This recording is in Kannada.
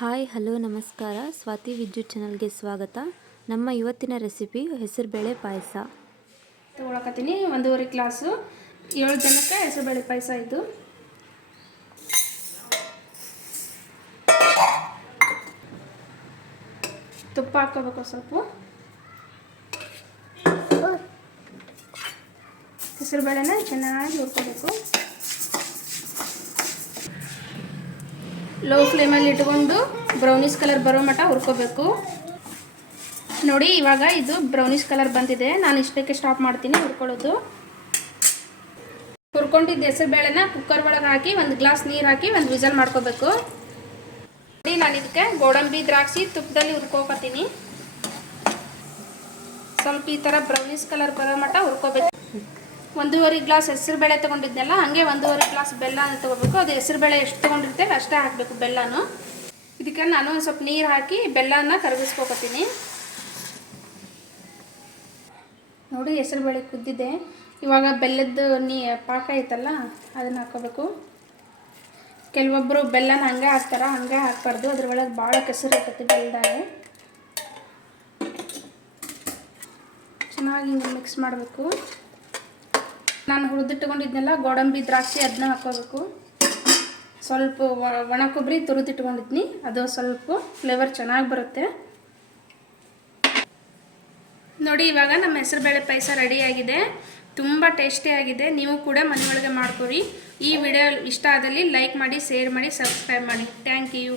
ಹಾಯ್ ಹಲೋ ನಮಸ್ಕಾರ. ಸ್ವಾತಿ ವಿದ್ಯುತ್ ಚಾನಲ್ಗೆ ಸ್ವಾಗತ. ನಮ್ಮ ಇವತ್ತಿನ ರೆಸಿಪಿ ಹೆಸರುಬೇಳೆ ಪಾಯಸ ತಗೊಳಕತ್ತೀನಿ. 1.5 ಗ್ಲಾಸು 7 ಜನಕ್ಕೆ ಹೆಸರುಬೇಳೆ ಪಾಯಸ. ಇದು ತುಪ್ಪ ಹಾಕೋಬೇಕು. ಸ್ವಲ್ಪ ಹೆಸರುಬೇಳೆನ ಚೆನ್ನಾಗಿ ಹುರ್ಕೋಬೇಕು. ಲೋ ಫ್ಲೇಮಲ್ಲಿ ಇಟ್ಕೊಂಡು ಬ್ರೌನಿಷ್ ಕಲರ್ ಬರೋ ಮಟ್ಟ ಹುರ್ಕೋಬೇಕು. ನೋಡಿ, ಇವಾಗ ಇದು ಬ್ರೌನಿಷ್ ಕಲರ್ ಬಂದಿದೆ. ನಾನು ಇಷ್ಟಕ್ಕೆ ಸ್ಟಾಪ್ ಮಾಡ್ತೀನಿ ಹುರ್ಕೊಳ್ಳೋದು. ಹುರ್ಕೊಂಡಿದ್ದ ಹೆಸರುಬೇಳೆನ ಕುಕ್ಕರ್ ಒಳಗೆ ಹಾಕಿ 1 ಗ್ಲಾಸ್ ನೀರು ಹಾಕಿ 1 ವಿಸಲ್ ಮಾಡ್ಕೋಬೇಕು. ನೋಡಿ, ನಾನು ಇದಕ್ಕೆ ಗೋಡಂಬಿ ದ್ರಾಕ್ಷಿ ತುಪ್ಪದಲ್ಲಿ ಹುರ್ಕೋಕತ್ತೀನಿ. ಸ್ವಲ್ಪ ಈ ಥರ ಬ್ರೌನಿಷ್ ಕಲರ್ ಬರೋ ಮಟ್ಟ ಹುರ್ಕೋಬೇಕು. 1.5 ಗ್ಲಾಸ್ ಹೆಸರುಬೇಳೆ ತೊಗೊಂಡಿದ್ನಲ್ಲ, ಹಾಗೆ 1.5 ಗ್ಲಾಸ್ ಬೆಲ್ಲನ ತೊಗೋಬೇಕು. ಅದು ಹೆಸರುಬೇಳೆ ಎಷ್ಟು ತೊಗೊಂಡಿರ್ತೇವೆ ಅಷ್ಟೇ ಹಾಕಬೇಕು ಬೆಲ್ಲನು. ಇದಕ್ಕೆ ನಾನು ಒಂದು ಸ್ವಲ್ಪ ನೀರು ಹಾಕಿ ಬೆಲ್ಲನ ಕರಗಿಸ್ಕೋಕತ್ತೀನಿ. ನೋಡಿ, ಹೆಸರುಬೇಳೆ ಕುದ್ದಿದೆ. ಇವಾಗ ಬೆಲ್ಲದ ಪಾಕ ಐತಲ್ಲ, ಅದನ್ನು ಹಾಕೋಬೇಕು. ಕೆಲವೊಬ್ಬರು ಬೆಲ್ಲನ ಹಂಗೆ ಹಾಕ್ತಾರೆ, ಹಂಗೆ ಹಾಕ್ಬಾರ್ದು. ಅದ್ರೊಳಗೆ ಭಾಳ ಕೆಸರು ಇರ್ತೈತಿ ಬೆಲ್ಲದಾಗ. ಚೆನ್ನಾಗಿ ಮಿಕ್ಸ್ ಮಾಡಬೇಕು. ನಾನು ಹುರಿದಿಟ್ಕೊಂಡಿದ್ನೆಲ್ಲ ಗೋಡಂಬಿ ದ್ರಾಕ್ಷಿ ಅದನ್ನ ಹಾಕೋಬೇಕು. ಸ್ವಲ್ಪ ಒಣ ಕೊಬ್ಬರಿ ತುರಿದಿಟ್ಕೊಂಡಿದ್ನಿ, ಅದು ಸ್ವಲ್ಪ ಫ್ಲೇವರ್ ಚೆನ್ನಾಗಿ ಬರುತ್ತೆ. ನೋಡಿ, ಇವಾಗ ನಮ್ಮ ಹೆಸರುಬೇಳೆ ಪಾಯಸ ರೆಡಿಯಾಗಿದೆ. ತುಂಬ ಟೇಸ್ಟಿಯಾಗಿದೆ. ನೀವು ಕೂಡ ಮನೆಯೊಳಗೆ ಮಾಡ್ಕೊರಿ. ಈ ವಿಡಿಯೋ ಇಷ್ಟ ಆದಲ್ಲಿ ಲೈಕ್ ಮಾಡಿ, ಶೇರ್ ಮಾಡಿ, ಸಬ್ಸ್ಕ್ರೈಬ್ ಮಾಡಿ. Thank you.